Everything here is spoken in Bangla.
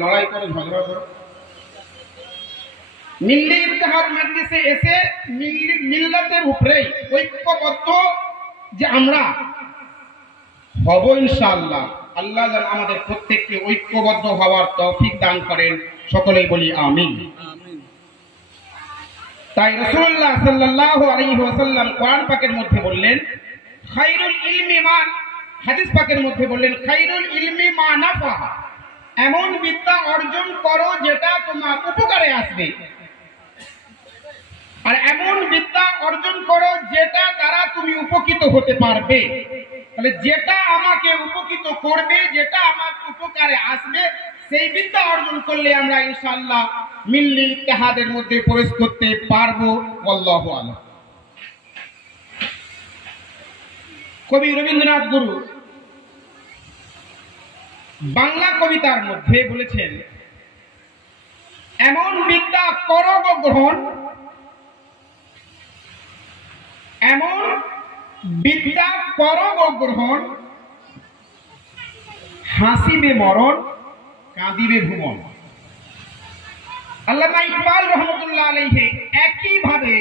লড়াই করো, ঝগড়া করো। মিল্লি ইত্তেহাদ মজলিসে এসে মিল্লাতের উপরেই ঐক্যবদ্ধ যে আমরা হব ইনশাআল্লাহ। আল্লাহ যেন আমাদের প্রত্যেককে ঐক্যবদ্ধ হওয়ার তৌফিক দান করেন, সকলেই বলি আমিন। তাই রাসূলুল্লাহ সাল্লাল্লাহু আলাইহি ওয়াসাল্লাম কোরআন পাকের মধ্যে বললেন খায়রুল ইলমি মা, হাদিস পাকের মধ্যে বললেন খায়রুল ইলমি মা নাফা, এমন বিদ্যা অর্জন করো যেটা তোমার উপকারে আসবে, আর এমন বিদ্যা অর্জন করো যেটা দ্বারা তুমি উপকৃত হতে পারবে। তাহলে যেটা আমাকে উপকৃত করবে, যেটা আমার উপকারে আসবে, সেই বিদ্যা অর্জন করলে আমরা ইনশাআল্লাহ মিল্লি ইত্তেহাদের মধ্যে প্রবেশ করতে পারবো। আল্লাহু আ'লাম। কবি রবীন্দ্রনাথ গুরু বাংলা কবিতার মধ্যে বলেছেন এমন বিদ্যা করো গো গ্রহণ, এমন বিদ্যা করো গো গ্রহণ, হাসিবে মরণ কাঁদিবে ভুবন। আল্লামা ইকবাল রহমতুল্লাহ আলাইহি একই ভাবে